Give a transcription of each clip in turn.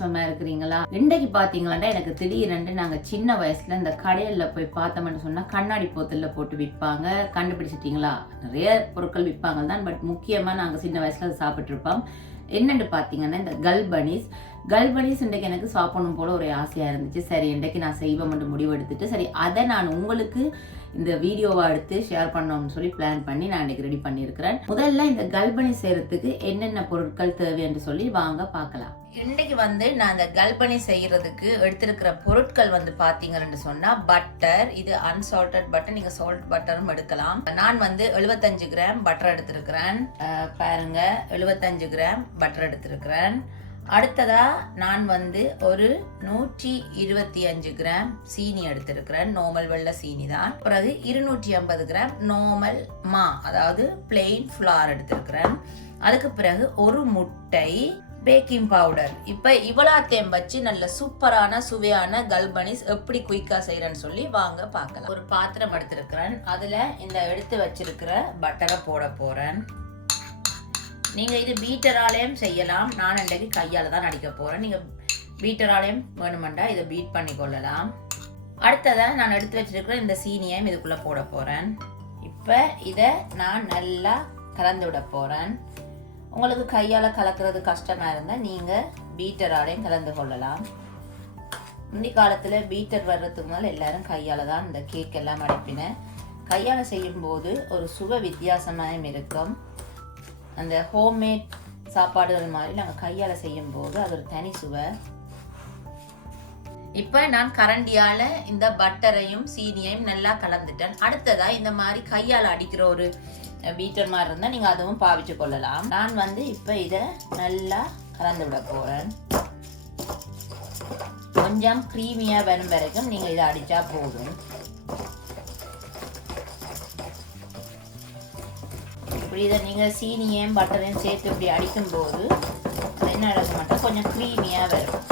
சும்மா இருக்கிறீங்களா? இன்றைக்கு பாத்தீங்களா எனக்கு திடீரென்று நாங்க சின்ன வயசுல இந்த கடையில போய் பார்த்தோம்னு சொன்னா கண்ணாடி போத்தல்ல போட்டு விற்பாங்க. கண்டுபிடிச்சிட்டீங்களா? நிறைய பொருட்கள் விற்பாங்க தான், பட் முக்கியமா நாங்க சின்ன வயசுல அதை சாப்பிட்டு இருப்போம். என்னன்னு பாத்தீங்கன்னா இந்த கல்பனிஸ் இன்றைக்கு எனக்கு சாப்பிடணும் போல ஒரு ஆசையா இருந்துச்சு. சரி இன்றைக்கு நான் செய்வேன் முடிவு எடுத்துட்டு சரி அதை நான் உங்களுக்கு இந்த வீடியோவை எடுத்து ஷேர் பண்ணோம்னு சொல்லி பிளான் பண்ணி நான் இன்னைக்கு ரெடி பண்ணியிருக்கிறேன். முதல்ல இந்த கல்பனி செய்யறதுக்கு என்னென்ன பொருட்கள் தேவை என்று சொல்லி வாங்க பார்க்கலாம். இன்னைக்கு நான் இந்த கல்பனி செய்யறதுக்கு எடுத்திருக்கிற பொருட்கள் பாத்தீங்கன்னு சொன்னா பட்டர், இது அன்சால்டட் பட்டர், நீங்க சால்ட் பட்டரும் எடுக்கலாம். நான் 75 கிராம் பட்டர் எடுத்திருக்கிறேன். பாருங்க 75 கிராம் பட்டர் எடுத்திருக்கிறேன். அடுத்ததா நான் ஒரு 125 கிராம் சீனி எடுத்திருக்கிறேன். நார்மல் வெள்ளை சீனி தான். பிறகு 250 கிராம் நார்மல் அதாவது பிளெயின் ஃப்ளார் எடுத்திருக்கிறேன். அதுக்கு பிறகு ஒரு முட்டை, பேக்கிங் பவுடர். இப்ப இவ்வளத்தையும் வச்சு நல்ல சூப்பரான சுவையான கல்பனிஸ் எப்படி குயிக்கா செய்யறேன்னு சொல்லி வாங்க பார்க்கலாம். ஒரு பாத்திரம் எடுத்திருக்கிறேன். அதுல இந்த எடுத்து வச்சிருக்கிற பட்டரை போட போறேன். நீங்க இது பீட்டராலையும் செய்யலாம். நான் இன்றைக்கு கையால தான் அடிக்க போறேன். நீங்க பீட்டராலையும் வேணுமெண்டா இதை பீட் பண்ணி கொள்ளலாம். அடுத்ததா நான் எடுத்து வச்சிருக்கிற இந்த சீனியையும் இதுக்குள்ள போட போறேன். இப்ப இதை நான் நல்லா கலந்து விட போறேன். உங்களுக்கு கையால கலக்கிறது கஷ்டமா இருந்தா நீங்க பீட்டராலையும் கலந்து கொள்ளலாம். முந்தி காலத்துல பீட்டர் வர்றதுக்கு முதல்ல எல்லாரும் கையால தான் இந்த கேக் எல்லாம் அடைப்பினேன். கையால செய்யும் போது ஒரு சுவை வித்தியாசமாயும் இருக்கும். அந்த ஹோம்மேட் சாப்பாடுகள் மாதிரி நாங்கள் கையால் செய்யும் போது அது ஒரு தனி சுவை. இப்போ நான் கரண்டியால இந்த பட்டரையும் சீனியையும் நல்லா கலந்துட்டேன். அடுத்ததா இந்த மாதிரி கையால் அடிக்கிற ஒரு பீட்டர் மாதிரி இருந்தால் நீங்கள் அதுவும் பாவிச்சு கொள்ளலாம். நான் இப்போ இதை நல்லா கலந்து விட போகிறேன். கொஞ்சம் க்ரீமியாக வரும் வரைக்கும் நீங்கள் இதை அடித்தா போதும். இதை நீங்கள் சீனியையும் பட்டரையும் சேர்த்து இப்படி அடிக்கும் போது என்ன நடக்க மாட்டோம், கொஞ்சம் க்ரீமியா வரும்.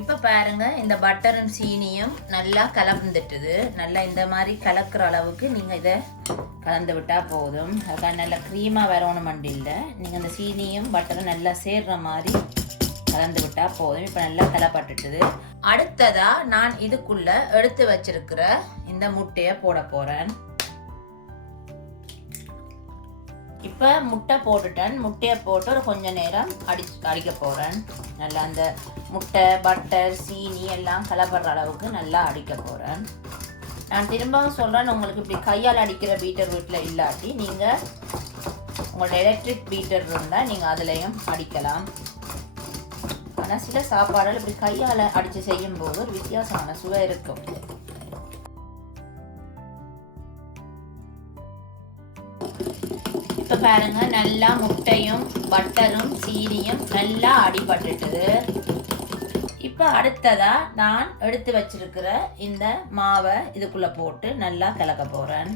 இப்ப பாருங்க இந்த பட்டரும் சீனியும் நல்லா கலந்துட்டுது. நல்லா இந்த மாதிரி கலக்கிற அளவுக்கு நீங்க இதை கலந்து விட்டா போதும். அதுக்காக நல்லா க்ரீமா வரணும் மண்டி இல்லை. நீங்க இந்த சீனியும் பட்டரும் நல்லா சேர்ற மாதிரி கலந்து விட்டா போதும். இப்ப நல்லா கலப்பட்டுட்டுது. அடுத்ததா நான் இதுக்குள்ள எடுத்து வச்சிருக்கிற இந்த முட்டையை போட போறேன். இப்ப முட்டை போட்டுட்டேன். முட்டையை போட்டு ஒரு கொஞ்ச நேரம் அடிக்க போறேன். நல்லா அந்த முட்டை, பட்டர், சீனி எல்லாம் கலப்படுற அளவுக்கு நல்லா அடிக்க போறேன். நான் திரும்பவும் சொல்றேன், உங்களுக்கு இப்படி கையால் அடிக்கிற பீட்டர் வீட்டுல இல்லாட்டி நீங்க உங்களோட எலக்ட்ரிக் பீட்டர் இருந்தா நீங்க அதுலயும் அடிக்கலாம். ஆனால் சில சாப்பாடுகள் இப்படி கையால் அடித்து செய்யும் போது ஒரு வித்தியாசமான சுவை இருக்கும். இப்போ பாருங்க நல்லா முட்டையும் பட்டரும் சீனியும் நல்லா அடிபட்டுட்டுது. இப்போ அடுத்ததா நான் எடுத்து வச்சிருக்கிற இந்த மாவை இதுக்குள்ள போட்டு நல்லா கலக்க போறேன்.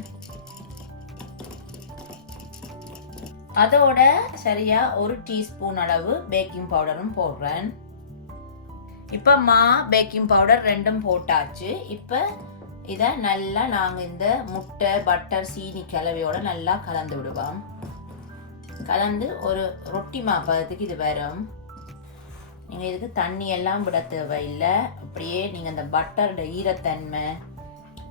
அதோட சரியா ஒரு டீஸ்பூன் அளவு பேக்கிங் பவுடரும் போடுறேன். இப்ப பேக்கிங் பவுடர் ரெண்டும் போட்டாச்சு. இப்ப இத நல்லா நாங்க இந்த முட்டை, பட்டர், சீனி கலவையோட நல்லா கலந்து விடுவோம். கலந்து ஒரு ரொட்டி மாப்பதத்துக்கு இது வரும். நீங்க இதுக்கு தண்ணி எல்லாம் விட தேவையில்லை. அப்படியே நீங்க இந்த பட்டரோட ஈரத்தன்மை,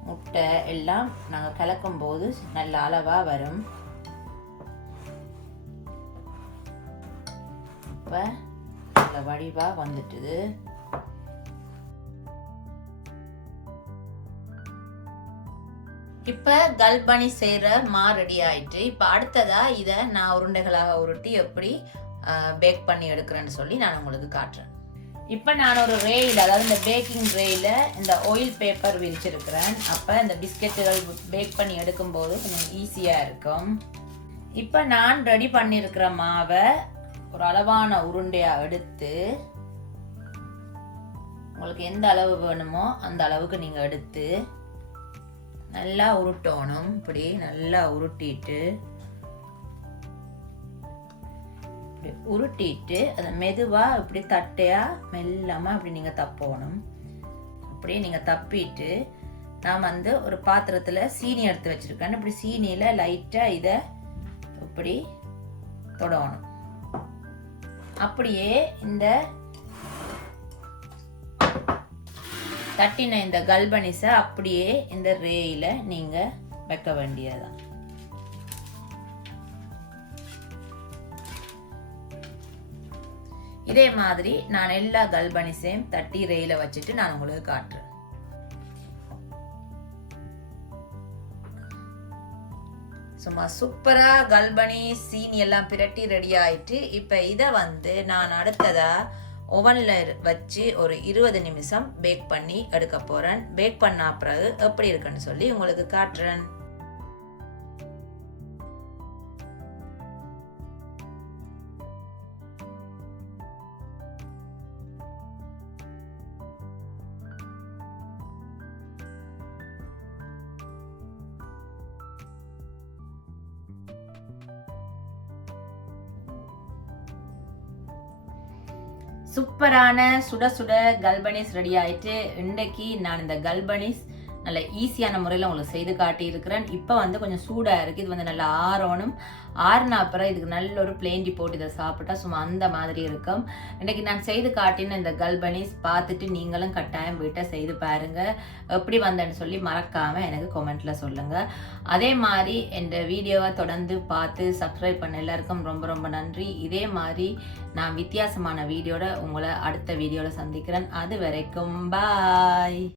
முட்டை எல்லாம் நாங்க கலக்கும் போது நல்ல அளவா வரும். நல்ல வடிவா வந்துட்டுது. இப்ப கல்பனி செய்யற ரெடி ஆயிட்டு. இப்ப அடுத்ததா இத நான் உருண்டைகளாக உருட்டி எப்படி பேக் பண்ணி எடுக்கிறேன்னு சொல்லி நான் உங்களுக்கு காட்டுறேன். இப்ப நான் ஒரு ரேயில், அதாவது இந்த பேக்கிங் ரேயில இந்த ஆயில் பேப்பர் விரிச்சிருக்கிறேன். அப்ப இந்த பிஸ்கெட்டுகள் பேக் பண்ணி எடுக்கும் போது கொஞ்சம் ஈஸியா இருக்கும். இப்ப நான் ரெடி பண்ணிருக்கிற மாவை ஒரு அளவான உருண்டையா எடுத்து உங்களுக்கு எந்த அளவு வேணுமோ அந்த அளவுக்கு நீங்க எடுத்து நல்லா உருட்டணும். இப்படி நல்லா உருட்டிட்டு அதை மெதுவா இப்படி தட்டையா மெல்லமா இப்படி நீங்க தப்பணும். அப்படியே நீங்க தப்பிட்டு நான் ஒரு பாத்திரத்துல சீனி எடுத்து வச்சிருக்கேன். இப்படி சீனியில லைட்டா இதை இப்படி தொடணும். அப்படியே இந்த தட்டின இந்த கல்பனிஸை அப்படியே இந்த ரேயில நீங்க வைக்க வேண்டியதுதான். இதே மாதிரி நான் எல்லா கல்பனிஸையும் தட்டி ரேயில வச்சுட்டு நான் உங்களுக்கு காட்டுறேன். சும்மா சூப்பரா கல்பனி சீனி எல்லாம் பிரட்டி ரெடி ஆயிட்டு இப்ப இதை நான் அடுத்ததா ஓவன்ல வச்சு ஒரு 20 நிமிஷம் பேக் பண்ணி எடுக்க போறேன். பேக் பண்ண பிறகு எப்படி இருக்குன்னு சொல்லி உங்களுக்கு காட்டுறேன். சூப்பரான சுட சுட கல்பனிஸ் ரெடி ஆயிட்டு இன்றைக்கு நான் இந்த கல்பனிஸ் நல்ல ஈஸியான முறையில் உங்களுக்கு செய்து காட்டியிருக்கிறேன். இப்போ கொஞ்சம் சூடாக இருக்குது. இது நல்லா ஆறணும். ஆறுனா அப்புறம் இதுக்கு நல்ல ஒரு பிளேண்டி போட்டு இதை சாப்பிட்டா சும்மா அந்த மாதிரி இருக்கும். இன்றைக்கி நான் செய்து காட்டின இந்த கல்பனிஸ் பார்த்துட்டு நீங்களும் கட்டாயம் வீட்டை செய்து பாருங்கள். எப்படி வந்தேன்னு சொல்லி மறக்காமல் எனக்கு கமெண்ட்டில் சொல்லுங்கள். அதே மாதிரி இந்த வீடியோவை தொடர்ந்து பார்த்து சப்ஸ்கிரைப் பண்ண எல்லாருக்கும் ரொம்ப ரொம்ப நன்றி. இதே மாதிரி நான் வித்தியாசமான வீடியோட உங்களை அடுத்த வீடியோவில் சந்திக்கிறேன். அது வரைக்கும் பாய்.